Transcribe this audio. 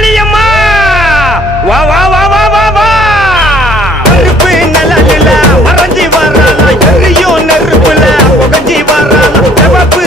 காளியம்மா வா வா வா வா வா வா நெருப்பு நிழலில மறைஞ்சி வராளா எரியும் நெருப்புல புகஞ்சி வராளா சிவப்பு